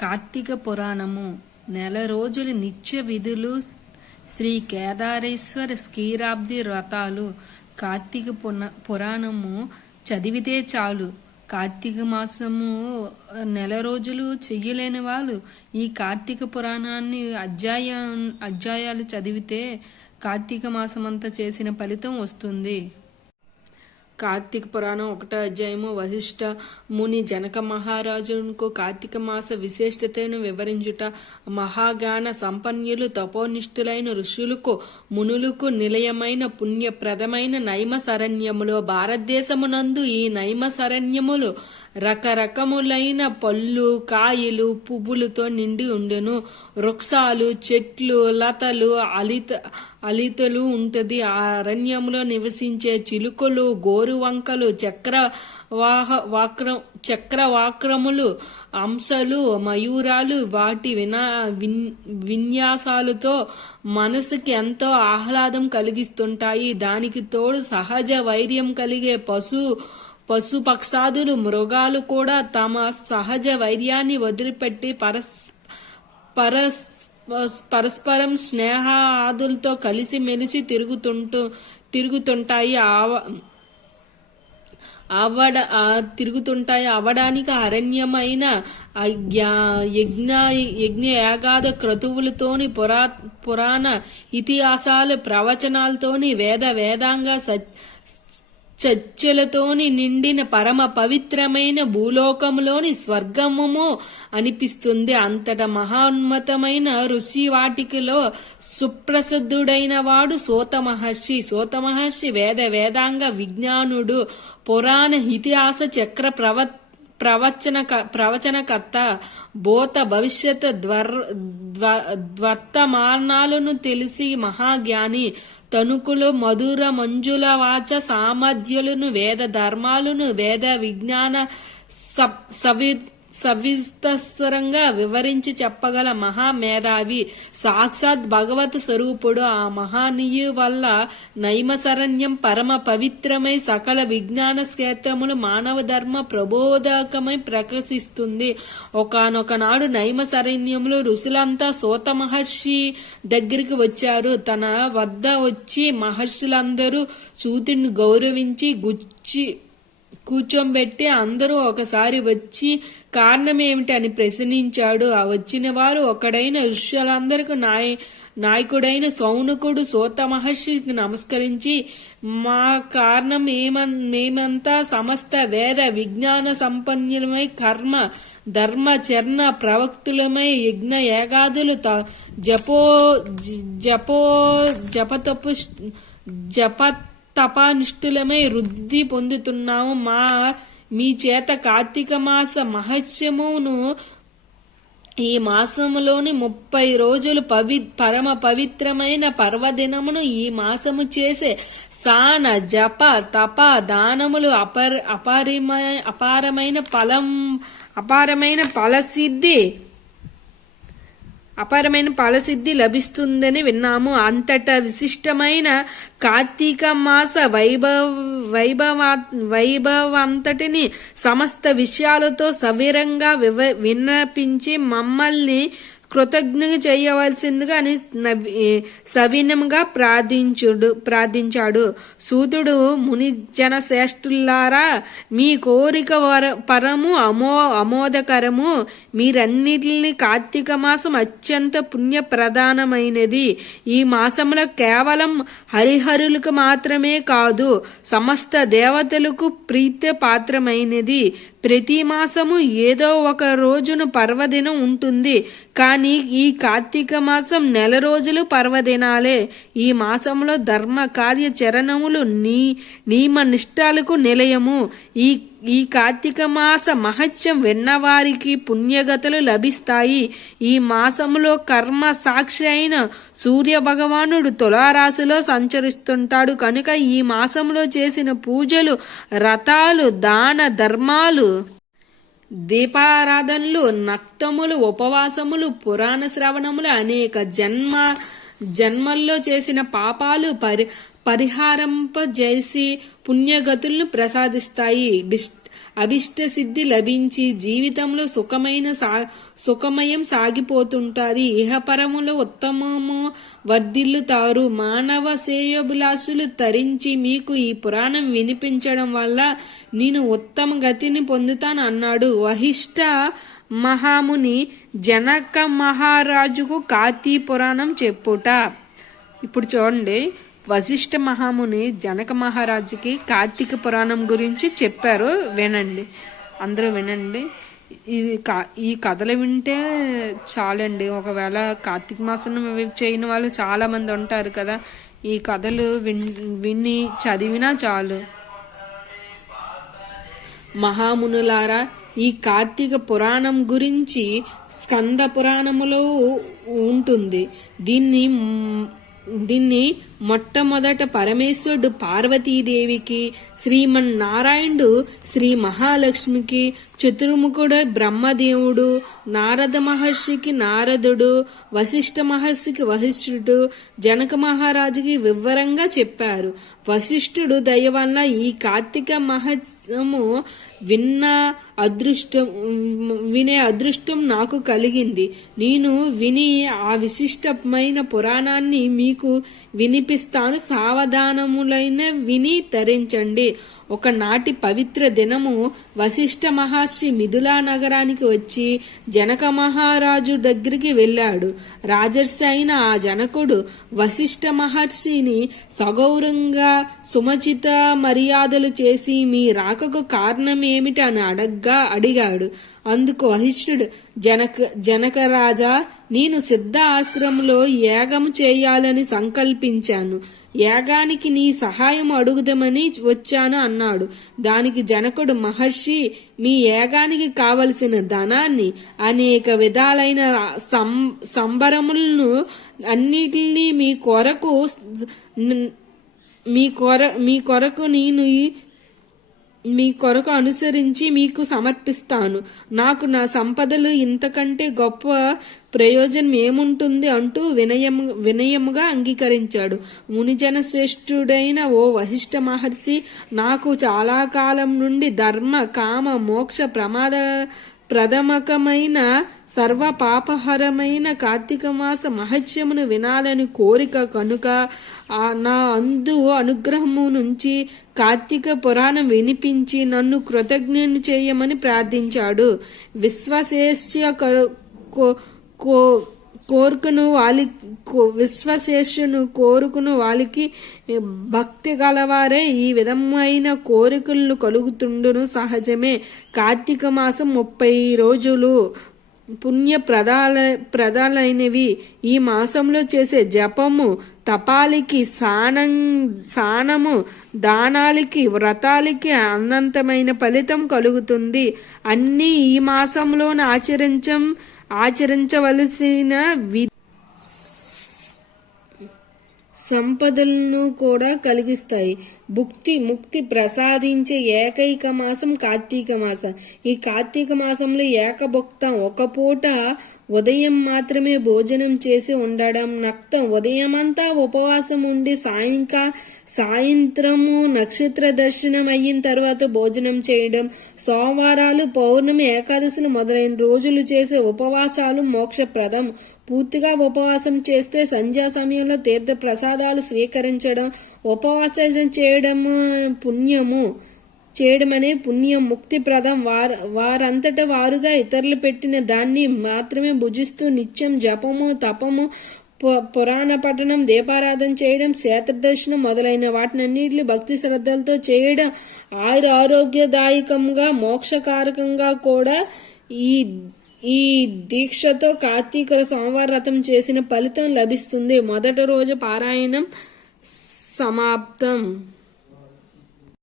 కార్తీక పురాణము నెల రోజులు నిత్య విధులు శ్రీ కేదారేశ్వర క్షీరాబ్ది వ్రతాలు కార్తీక పురాణము చదివితే చాలు. కార్తీక మాసము నెల రోజులు చెయ్యలేని వాళ్ళు ఈ కార్తీక పురాణాన్ని అధ్యాయాలు చదివితే కార్తీక మాసమంతా చేసిన ఫలితం వస్తుంది. కార్తీక పురాణం 1వ అధ్యాయము వశిష్ఠ ముని జనక మహారాజుకు కార్తీక మాస విశిష్టతను వివరించుట. మహాజ్ఞాన సంపన్నులు తపోనిష్ఠులైన ఋషులకు మునులకు నిలయమైన పుణ్యప్రదమైన నైమసరణ్యములు. భారతదేశమునందు ఈ నైమసరణ్యములు రకరకములైన పళ్ళు, కాయలు, పువ్వులతో నిండి ఉండెను. వృక్షాలు, చెట్లు, లతలు, అలితలు ఉంటది. ఆ అరణ్యంలో నివసించే చిలుకలు, గోరువంకలు, చక్రవాక్రములు, అంశలు, మయూరాలు వాటి విన్యాసాలతో మనసుకి ఎంతో ఆహ్లాదం కలిగిస్తుంటాయి. దానికి తోడు సహజ వైర్యం కలిగే పశుపక్షాదులు, మృగాలు కూడా తమ సహజ వైర్యాన్ని వదిలిపెట్టి పరస్పరం స్నేహాదులతో కలిసి మెలిసి తిరుగుతుంటాయి. అవడానికి అరణ్యమైన యజ్ఞ యాగాద క్రతువులతోని పురాణ ఇతిహాసాలు ప్రవచనాలతోని వేదాంగ చర్చలతోని నిండిన పరమ పవిత్రమైన భూలోకములోని స్వర్గము అనిపిస్తుంది. అంతట మహోన్నతమైన ఋషి వాటికలో సుప్రసిద్ధుడైన వాడు సూత మహర్షి వేదాంగ విజ్ఞానుడు, పురాణ ఇతిహాస చక్ర ప్రవచనకర్త, భూత భవిష్యత్ వర్తమానాలను తెలిసి మహాజ్ఞాని. తణుకులు మధుర మంజుల వాచ సామర్థ్యులను, వేద ధర్మాలను, వేద విజ్ఞాన సవిస్తరంగా వివరించి చెప్పగల మహామేధావి, సాక్షాత్ భగవత్ స్వరూపుడు. ఆ మహానీయు వల్ల నైమసరణ్యం పరమ పవిత్రమై సకల విజ్ఞాన క్షేత్రములు మానవ ధర్మ ప్రబోధకమై ప్రకాశిస్తుంది. ఒకనొకనాడు నైమసరణ్యములు ఋషులంతా సూత మహర్షి దగ్గరికి వచ్చారు. తన వద్ద వచ్చి మహర్షులందరూ సూతుని గౌరవించి కూర్చోబెట్టి అందరూ ఒకసారి వచ్చి కారణమేమిటి అని ప్రశ్నించాడు. ఆ వచ్చిన వారు ఒకడైన ఋషులందరికీ నాయకుడైన సౌనకుడు సూత మహర్షికి నమస్కరించి, మా కారణం మేమంతా సమస్త వేద విజ్ఞాన సంపన్నులమై కర్మ ధర్మ చరణ ప్రవక్తులమై యజ్ఞ యాగాదులు తపానిష్ఠులమై వృద్ధి పొందుతున్నాము. మీ చేత కార్తీక మాస మహత్యమును ఈ మాసములోని 30 రోజులు పరమ పవిత్రమైన పర్వదినమును ఈ మాసము చేసే సాన జప తప దానములు అపారమైన ఫలసిద్ధి లభిస్తుందని విన్నాము. అంతటా విశిష్టమైన కార్తీక మాస వైభవంతటిని సమస్త విషయాలతో సవిరంగా విన్నపించి మమ్మల్ని కృతజ్ఞ చేయవలసిందిగా అని సవినయంగా ప్రార్థించాడు. సూతుడు మునిజన శ్రేష్ఠులారా, మీ కోరిక పరము అమోదకరము. మీరన్నిటిని కార్తీక మాసం అత్యంత పుణ్యప్రధానమైనది. ఈ మాసంలో కేవలం హరిహరులకు మాత్రమే కాదు, సమస్త దేవతలకు ప్రీతి పాత్రమైనది. ప్రతి మాసము ఏదో ఒక రోజును పర్వదినం ఉంటుంది, కానీ ఈ కార్తీక మాసం నెల రోజులు పర్వదినాలే. ఈ మాసంలో ధర్మ కార్య చరణములు నియమ నిష్ఠలకు నిలయము. ఈ కార్తీక మాస మహత్యం విన్నవారికి పుణ్యగతులు లభిస్తాయి. ఈ మాసంలో కర్మ సాక్షి అయిన సూర్య భగవానుడు తులారాశిలో సంచరిస్తుంటాడు కనుక ఈ మాసంలో చేసిన పూజలు, వ్రతాలు, దాన ధర్మాలు, దీపారాధనలు, నక్తములు, ఉపవాసములు, పురాణ శ్రవణములు, అనేక జన్మల్లో చేసిన పాపాలు పరిహారింపజేసి పుణ్యగతులను ప్రసాదిస్తాయి. అభిష్ట సిద్ధి లభించి జీవితంలో సుఖమయం సాగిపోతుంటాది. ఇహపరములో ఉత్తమము వర్ధిల్లుతారు. మానవ శ్రేయోభిలాషులు తరించి మీకు ఈ పురాణం వినిపించడం వల్ల నేను ఉత్తమ గతిని పొందుతాను అన్నాడు. వశిష్ఠ మహాముని జనక మహారాజుకు కార్తీక పురాణం చెప్పుట. ఇప్పుడు చూడండి, వశిష్ఠ మహాముని జనక మహారాజుకి కార్తీక పురాణం గురించి చెప్పారు. వినండి, అందరూ వినండి. ఈ కథలు వింటే చాలండి. ఒకవేళ కార్తీక మాసం చేయని వాళ్ళు చాలా మంది ఉంటారు కదా, ఈ కథలు విని చదివినా చాలు. మహామునులారా, ఈ కార్తీక పురాణం గురించి స్కంద పురాణములో ఉంటుంది. దీన్ని మొట్టమొదట పరమేశ్వరుడు పార్వతీదేవికి, శ్రీమన్నారాయణుడు శ్రీ మహాలక్ష్మికి, చతుర్ముఖుడు బ్రహ్మదేవుడు, నారద మహర్షికి నారదుడు, వశిష్ఠ మహర్షికి వశిష్ఠుడు, జనక మహారాజుకి వివరంగా చెప్పారు. వశిష్ఠుడు దయ వల్ల ఈ కార్తీక మహత్సము వినే అదృష్టం నాకు కలిగింది. నేను విని ఆ విశిష్టమైన పురాణాన్ని మీకు వినిపిస్తాను. సావధానములైన విని తరించండి. ఒకనాటి పవిత్ర దినము వశిష్ఠ మహర్షి మిథిలా నగరానికి వచ్చి జనక మహారాజు దగ్గరికి వెళ్ళాడు. రాజర్షి అయిన ఆ జనకుడు వశిష్ఠ మహర్షిని సగౌరవంగా సుమచిత మర్యాదలు చేసి మీ రాకకు కారణం ఏమిటి అని అడిగాడు. అందుకు వశిష్ఠుడు, జనక రాజా, నేను సిద్ధ ఆశ్రమంలో యాగము చేయాలని సంకల్పించాను. యాగానికి నీ సహాయం అడుగుదామని వచ్చాను అన్నాడు. దానికి జనకుడు, మహర్షి, మీ యాగానికి కావలసిన ధనాన్ని, అనేక విధాలైన సంబరములను అన్నిటినీ మీ కొరకు అనుసరించి మీకు సమర్పిస్తాను. నాకు నా సంపదలు ఇంతకంటే గొప్ప ప్రయోజనం ఏముంటుంది అంటూ వినయముగా అంగీకరించాడు. మునిజన శ్రేష్ఠుడైన ఓ వశిష్ఠ మహర్షి, నాకు చాలా కాలం నుండి ధర్మ, కామ, మోక్ష ప్రథమకమైన సర్వ పాపహరమైన కార్తీక మాస మహత్యమును వినాలని కోరిక కనుక నా అనుగ్రహము నుంచి కార్తీక పురాణం వినిపించి నన్ను కృతజ్ఞుని చేయమని ప్రార్థించాడు. విశ్వశేషును కోరుకును వాళ్ళకి భక్తి గలవారే ఈ విధమైన కోరికలను కలుగుతుండును సహజమే. కార్తీక మాసం 30 రోజులు పుణ్య ప్రదాలైనవి. ఈ మాసంలో చేసే జపము, తపాలికి, స్నానము, దానాలకి, వ్రతాలకి అనంతమైన ఫలితం కలుగుతుంది. అన్నీ ఈ మాసంలోనే ఆచరించవలసిన సంపదలను కూడా కలిగిస్తాయి. ముక్తి ప్రసాదించే ఏకైక మాసం కార్తీక మాసం. ఈ కార్తీక మాసంలో ఏకభుక్తం, ఒక పూట ఉదయం మాత్రమే భోజనం చేసి ఉండడం, నక్తం ఉదయమంతా ఉపవాసం ఉండి సాయంత్రము నక్షత్ర దర్శనం అయిన తర్వాత భోజనం చేయడం, సోమవారాలు, పౌర్ణమి, ఏకాదశులు మొదలైన రోజులు చేసే ఉపవాసాలు మోక్షప్రదం. పూర్తిగా ఉపవాసం చేస్తే సంధ్యా సమయంలో తీర్థ ప్రసాదాలు స్వీకరించడం, ఉపవాసం చేయడమనే పుణ్యం ముక్తిప్రదం. వారంతట వారుగా ఇతరులు పెట్టిన దాన్ని మాత్రమే భుజిస్తూ నిత్యం జపము, తపము, పురాణ పఠనం, దీపారాధన చేయడం, క్షేత్రదర్శనం మొదలైన వాటినన్నింటినీ భక్తి శ్రద్ధలతో చేయడం ఆరోగ్యదాయకంగా, మోక్షకారకంగా కూడా ఈ దీక్షతో కార్తీక సోమవార వ్రతం చేసిన ఫలితం లభిస్తుంది. మొదటి రోజు పారాయణం సమాప్తం.